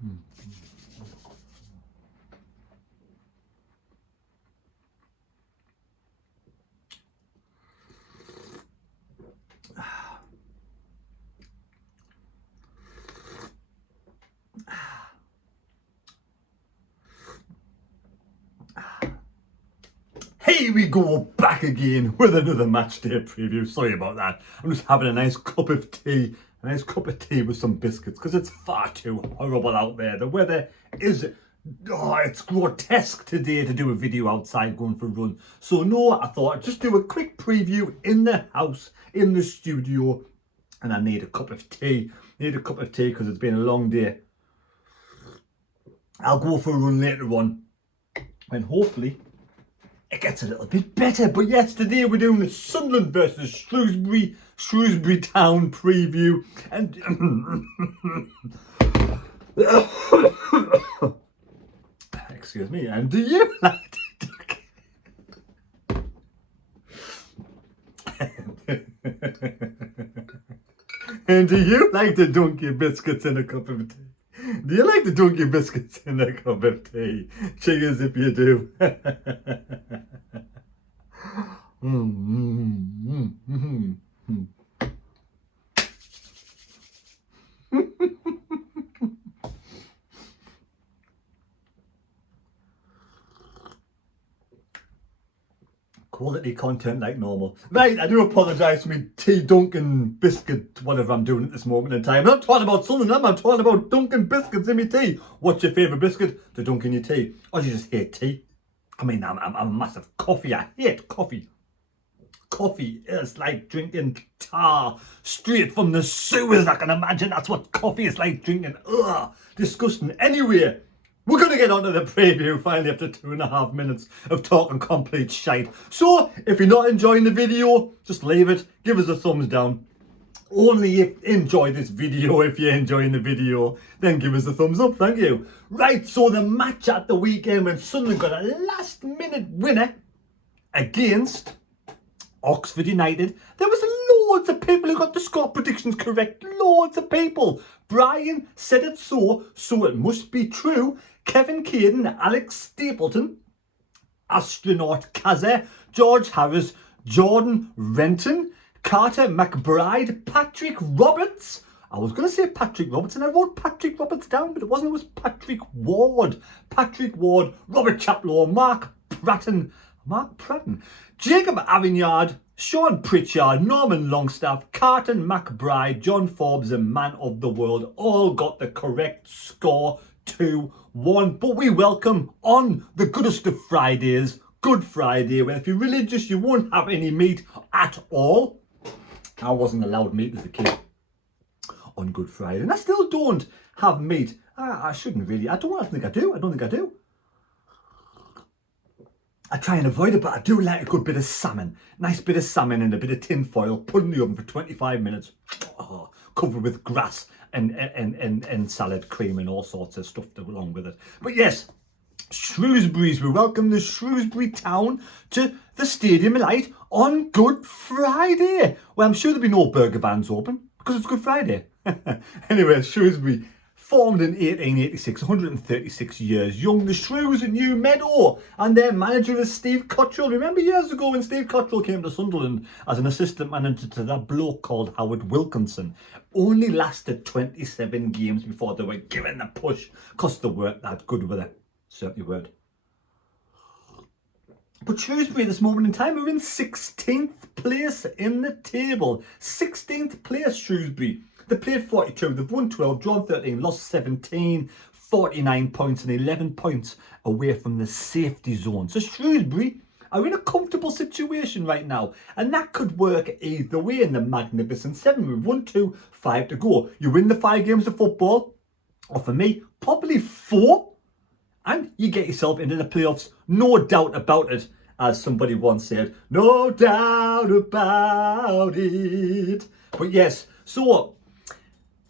Here we go back again with another match day preview. Sorry about that. I'm just having a nice cup of tea. A nice cup of tea with some biscuits because it's far too horrible out there. The weather is, it's grotesque today to do a video outside going for a run. So no, I thought I'd just do a quick preview in the house, in the studio. And I need a cup of tea. Because it's been a long day. I'll go for a run later on. And hopefully it gets a little bit better. But yes, today we're doing the Sunderland versus Shrewsbury Town preview. And excuse me. And do you like to And do you like to dunk your biscuits in a cup of tea? Do you like to dunk your biscuits in a cup of tea? Cheers if you do. Quality content like normal. Right, I do apologise for me tea dunking biscuit, whatever I'm doing at this moment in time. I'm not talking about Sunderland, I'm talking about dunking biscuits in my tea. What's your favourite biscuit to dunk in your tea? Or do you just hate tea? I mean, I'm a massive coffee. I hate coffee. Coffee is like drinking tar straight from the sewers. I can imagine that's what coffee is like drinking. Ugh, disgusting. Anyway, we're going to get onto the preview finally after 2.5 minutes of talking complete shite. So, if you're not enjoying the video, just leave it. Give us a thumbs down. Only if enjoy this video. If you're enjoying the video, then give us a thumbs up. Thank you. Right, so the match at the weekend when Sunderland got a last minute winner against Oxford United. There was loads of people who got the score predictions correct. Loads of people. Brian said it so it must be true. Kevin Caden, Alex Stapleton, Astronaut Kaze, George Harris, Jordan Renton, Carter McBride, Patrick Roberts. I was going to say Patrick Roberts and I wrote Patrick Roberts down, but it wasn't. It was Patrick Ward. Patrick Ward, Robert Chaplow, Mark Pratton, Jacob Avignard, Sean Pritchard, Norman Longstaff, Carton McBride, John Forbes and Man of the World all got the correct score 2-1. But we welcome on the goodest of Fridays, Good Friday, where if you're religious you won't have any meat at all. I wasn't allowed meat as a kid on Good Friday, and I still don't have meat. I shouldn't really. I don't think I do. I try and avoid it, but I do like a good bit of salmon. Nice bit of salmon and a bit of tin foil, put in the oven for 25 minutes, covered with grass and salad cream and all sorts of stuff to go along with it. But yes, Shrewsbury's, we welcome the Shrewsbury Town to the Stadium of Light on Good Friday. Well, I'm sure there'll be no burger vans open because it's Good Friday. Anyway, Shrewsbury, formed in 1886, 136 years young. The Shrews at New Meadow, and their manager is Steve Cottrell. Remember years ago when Steve Cottrell came to Sunderland as an assistant manager to that bloke called Howard Wilkinson? Only lasted 27 games before they were given the push because they weren't that good with it. Certainly weren't. But Shrewsbury at this moment in time are in 16th place in the table. 16th place, Shrewsbury. They played 42, they've won 12, drawn 13, lost 17, 49 points and 11 points away from the safety zone. So Shrewsbury are in a comfortable situation right now, and that could work either way in the Magnificent Seven. We've won 2, 5 to go. You win the 5 games of football, or for me, probably 4, and you get yourself into the playoffs. No doubt about it, as somebody once said. No doubt about it. But yes, so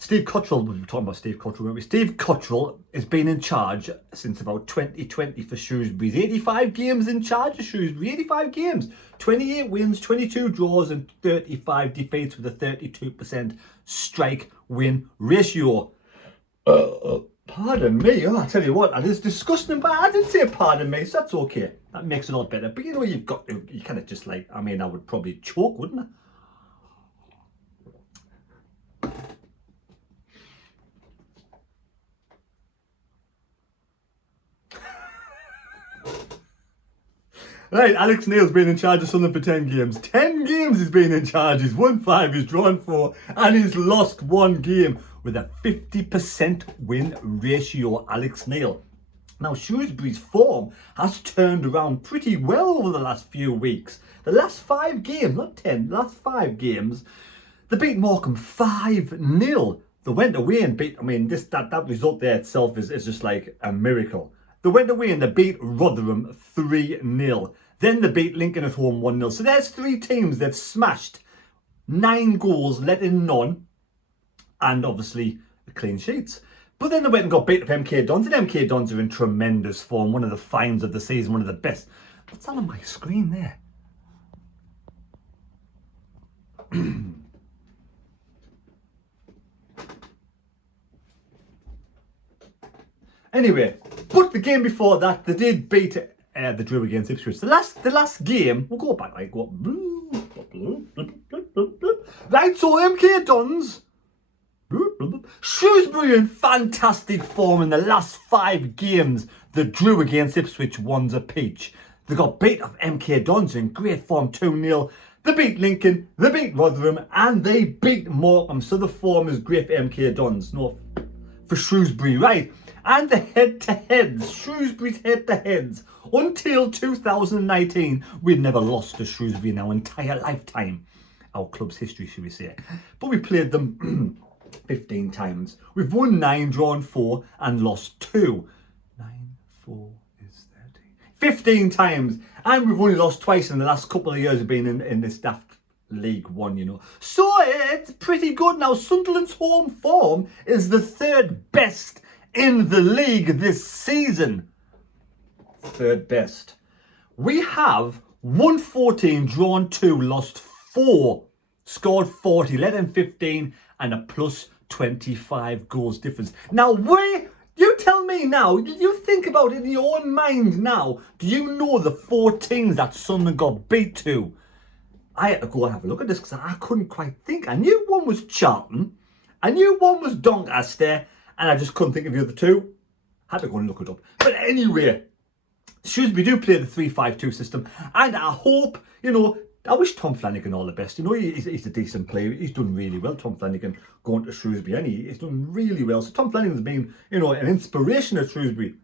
Steve Cottrell, we were talking about Steve Cottrell, weren't we? Steve Cottrell has been in charge since about 2020 for Shrewsbury. 85 games in charge of Shrewsbury, 85 games. 28 wins, 22 draws and 35 defeats with a 32% strike win ratio. Pardon me. Oh, I tell you what, that is disgusting, but I didn't say pardon me, so that's okay. That makes it a lot better. But you know, you kind of just like, I mean, I would probably choke, wouldn't I? Right, Alex Neil's been in charge of Sunderland for 10 games. 10 games he's been in charge. He's won 5, he's drawn 4, and he's lost 1 game with a 50% win ratio, Alex Neil. Now, Shrewsbury's form has turned around pretty well over the last few weeks. The last 5 games, not 10, last 5 games, they beat Morecambe 5-0. They went away and beat, I mean, that result there itself is just like a miracle. They went away and they beat Rotherham 3-0. Then they beat Lincoln at home 1-0. So there's 3 teams they've smashed. 9 goals, let in none. And obviously, clean sheets. But then they went and got beat up MK Dons. And MK Dons are in tremendous form. One of the finds of the season, one of the best. What's that on my screen there? Anyway, but the game before that, they did beat the drew against Ipswich. The last game, we'll go back, right? Go right, so MK Dons, Shrewsbury in fantastic form in the last 5 games. They drew against Ipswich, 1's a peach. They got beat off MK Dons in great form, 2-0. They beat Lincoln, they beat Rotherham, and they beat Morecambe. So the form is great for MK Dons. No, for Shrewsbury, right? And the head-to-heads, Shrewsbury's head-to-heads. Until 2019, we'd never lost to Shrewsbury in our entire lifetime. Our club's history, should we say. But we played them 15 times. We've won 9, drawn 4, and lost 2. 9, 4 is 13. 15 times. And we've only lost twice in the last couple of years of being in this daft League One, you know. So it's pretty good now. Sunderland's home form is the 3rd best in the league this season. 3rd best. We have won 14, drawn 2, lost 4, scored 40, let in 15, and a plus 25 goals difference. Now, you tell me now, you think about it in your own mind now. Do you know the 4 teams that Sunderland got beat to? I had to go and have a look at this because I couldn't quite think. I knew one was Charlton, I knew one was Doncaster, and I just couldn't think of the other 2. Had to go and look it up. But anyway, Shrewsbury do play the 3-5-2 system. And I hope, you know, I wish Tom Flanagan all the best. You know, he's a decent player. He's done really well, Tom Flanagan, going to Shrewsbury. And he's done really well. So Tom Flanagan's been, you know, an inspiration at Shrewsbury.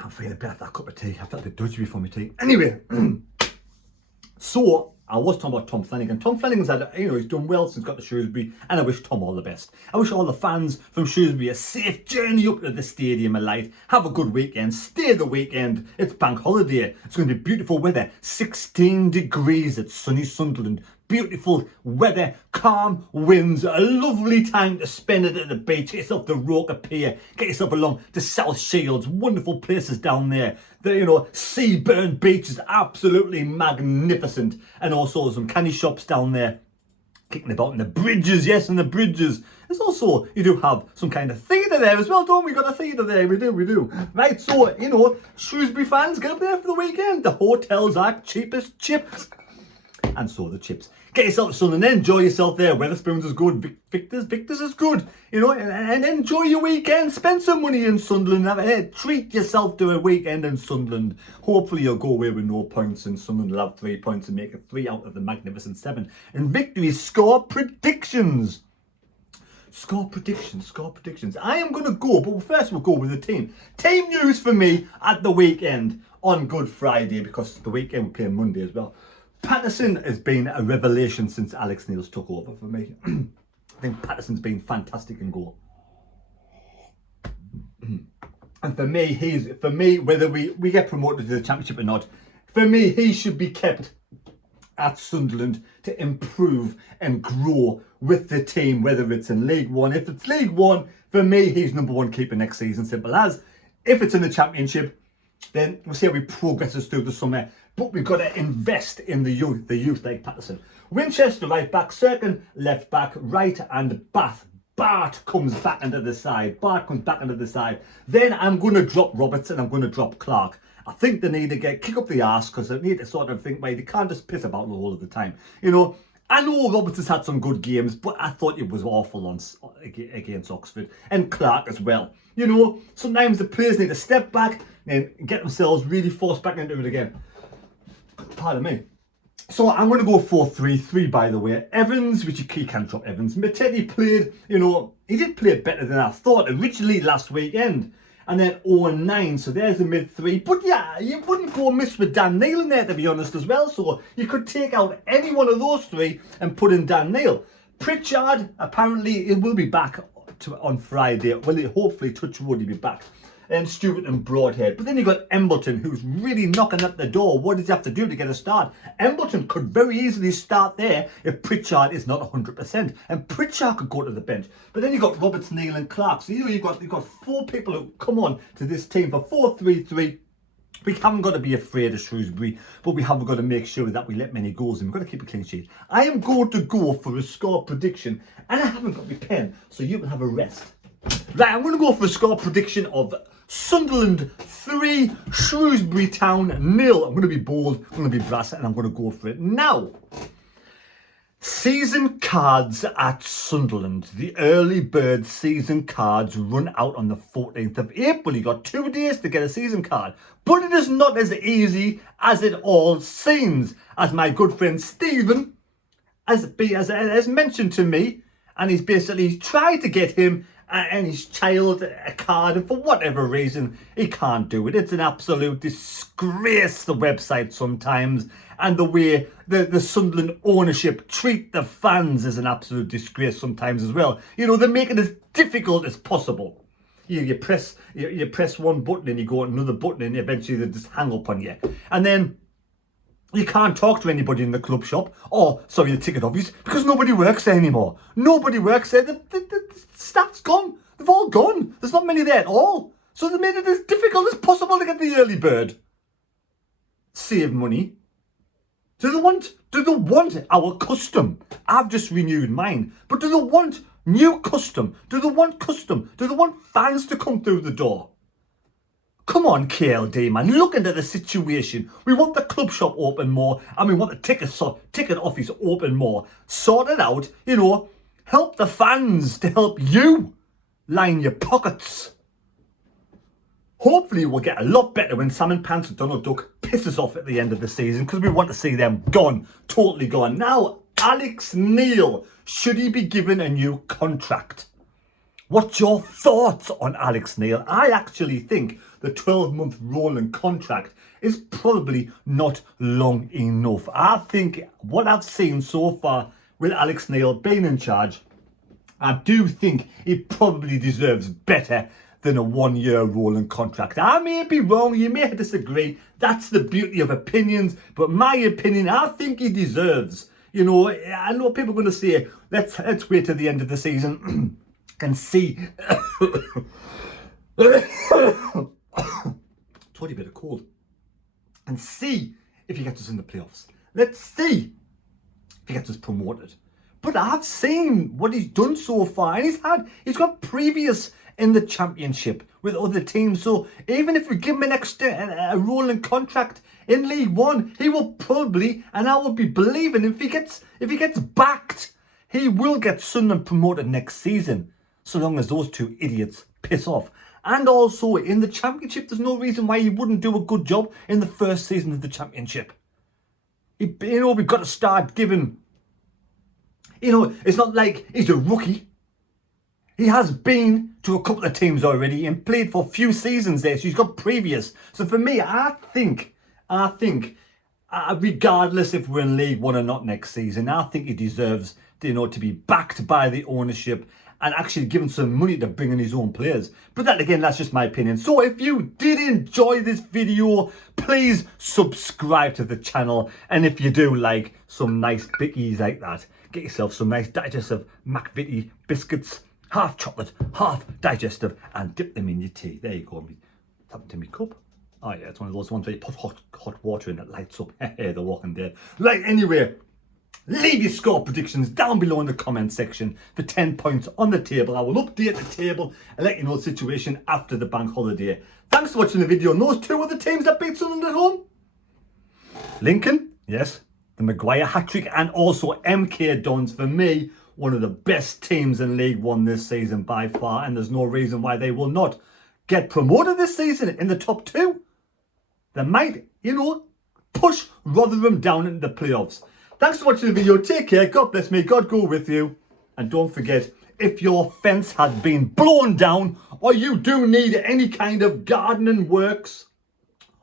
I'm feeling a bit of that cup of tea. I felt a bit dodgy before my tea. Anyway, so I was talking about Tom Flanagan. Tom Flanagan's had, you know, he's done well since got to Shrewsbury, and I wish Tom all the best. I wish all the fans from Shrewsbury a safe journey up to the Stadium of Light. Have a good weekend. Stay the weekend. It's bank holiday. It's going to be beautiful weather. 16 degrees at sunny Sunderland. Beautiful weather, calm winds, a lovely time to spend it at the beach. Get yourself to Roker Pier, get yourself along to South Shields, wonderful places down there. The, you know, Seaburn Beach is absolutely magnificent, and also some candy shops down there, kicking about in the bridges, yes, in the bridges. There's also, you do have some kind of theatre there as well, don't we? Got a theatre there, we do. Right, so, you know, Shrewsbury fans, get up there for the weekend. The hotels are cheap as chips. And so the chips. Get yourself to Sunderland, enjoy yourself there. Weatherspoons is good, Victor's is good, you know, and enjoy your weekend. Spend some money in Sunderland. Treat yourself to a weekend in Sunderland. Hopefully you'll go away with no points, and Sunderland will have 3 points and make it 3 out of the magnificent 7. And victory score predictions. Score predictions. I am going to go, but first we'll go with the team. Team news for me at the weekend on Good Friday, because the weekend we play Monday as well. Patterson has been a revelation since Alex Neil's took over for me. I think Patterson's been fantastic in goal. And for me, whether we get promoted to the Championship or not, For me, he should be kept at Sunderland to improve and grow with the team, whether it's in League One. If it's League One, for me, he's number one keeper next season, simple as. If it's in the Championship, then we'll see how he progresses through the summer. But we've got to invest in the youth like Patterson. Winchester right back, Cirkin left back, right and Bart comes back into the side. Then I'm going to drop Roberts and I'm going to drop Clark. I think they need to kick up the arse because they need to sort of think, they can't just piss about the whole of the time. You know, I know Roberts has had some good games, but I thought it was awful against Oxford. And Clark as well. You know, sometimes the players need to step back and get themselves really forced back into it again. Pardon me. So I'm going to go 4-3-3, by the way. Evans, which you can't drop Evans. Matete played, you know, he did play better than I thought originally last weekend. And then 0-9, so there's the mid three. But yeah, you wouldn't go miss with Dan Neil in there, to be honest, as well. So you could take out any one of those three and put in Dan Neil. Pritchard, apparently, it will be back on Friday. Well, hopefully, touch wood, he'll be back. And Stewart and Broadhead. But then you've got Embleton, who's really knocking at the door. What does he have to do to get a start? Embleton could very easily start there if Pritchard is not 100%. And Pritchard could go to the bench. But then you've got Roberts, Neil and Clark. So you've got four people who come on to this team for 4-3-3. We haven't got to be afraid of Shrewsbury, but we haven't got to make sure that we let many goals in. We've got to keep a clean sheet. I am going to go for a score prediction, and I haven't got my pen, so you can have a rest. Right, I'm going to go for a score prediction of Sunderland 3, Shrewsbury Town 0. I'm going to be bold, I'm going to be brass, and I'm going to go for it now. Season cards at Sunderland. The early bird season cards run out on the 14th of April. You got 2 days to get a season card. But it is not as easy as it all seems. As my good friend Stephen has mentioned to me, and he's basically tried to get him and his child a card, and for whatever reason he can't do it. It's an absolute disgrace, the website sometimes, and the way the Sunderland ownership treat the fans is an absolute disgrace sometimes as well. You know, they make it as difficult as possible. You press one button and you go on another button and eventually they just hang up on you. And then you can't talk to anybody in the club shop, or, sorry, the ticket office, because nobody works there anymore. Nobody works there. The staff's gone. They've all gone. There's not many there at all. So they made it as difficult as possible to get the early bird. Save money. Do they want our custom? I've just renewed mine. But do they want new custom? Do they want custom? Do they want fans to come through the door? Come on, KLD, man. Look into the situation. We want the club shop open more, and we want the ticket office open more. Sort it out, you know. Help the fans to help you line your pockets. Hopefully we'll get a lot better when Salmon Pants and Donald Duck pisses off at the end of the season, because we want to see them gone, totally gone. Now, Alex Neil, should he be given a new contract? What's your thoughts on Alex Neil? I actually think the 12-month rolling contract is probably not long enough. I think what I've seen so far with Alex Neil being in charge, I do think he probably deserves better than a 1-year rolling contract. I may be wrong, you may disagree. That's the beauty of opinions, but my opinion, I think he deserves. You know, I know people are going to say, let's wait till the end of the season and see. Totally bit of cold. And see if he gets us in the playoffs. Let's see if he gets us promoted. But I've seen what he's done so far, and he's got previous in the Championship with other teams. So even if we give him a rolling contract in League One, he will probably, and I will be believing if he gets backed, he will get Sunderland promoted next season, so long as those two idiots piss off. And also in the Championship, there's no reason why he wouldn't do a good job in the first season of the Championship. You know, we've got to start giving. You know, it's not like he's a rookie. He has been to a couple of teams already and played for a few seasons there, so he's got previous. So for me, I think, regardless if we're in League One or not next season, I think he deserves, you know, to be backed by the ownership and actually giving some money to bring in his own players. But then again, that's just my opinion. So if you did enjoy this video, please subscribe to the channel. And if you do like some nice bickies like that, get yourself some nice digestive McVitie biscuits, half chocolate, half digestive, and dip them in your tea. There you go. Tap into my cup. Oh yeah, it's one of those ones where you put hot water in, it lights up. The Walking Dead. Right, anyway, leave your score predictions down below in the comment section for 10 points on the table. I will update the table and let you know the situation after the bank holiday. Thanks for watching the video. And those two are the teams that beat Sunderland at home. Lincoln, yes, the Maguire hat-trick, and also MK Dons, for me, one of the best teams in League One this season by far, and there's no reason why they will not get promoted this season in the top two. They might, push Rotherham down into the playoffs. Thanks for watching the video. Take care. God bless me. God go with you. And don't forget, if your fence has been blown down or you do need any kind of gardening works,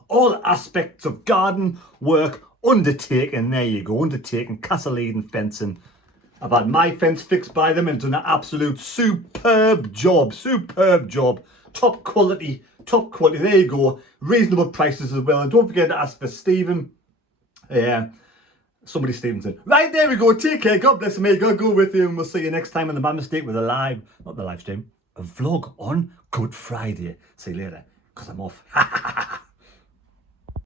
all aspects of garden work undertaken, there you go, undertaken, Castle Eden fencing. I've had my fence fixed by them and done an absolute superb job. Top quality. There you go. Reasonable prices as well. And don't forget to ask for Stephen. Somebody Stevenson. Right, there we go. Take care. God bless me. God go with you. And we'll see you next time on the Man Mistake with a vlog on Good Friday. See you later. Because I'm off.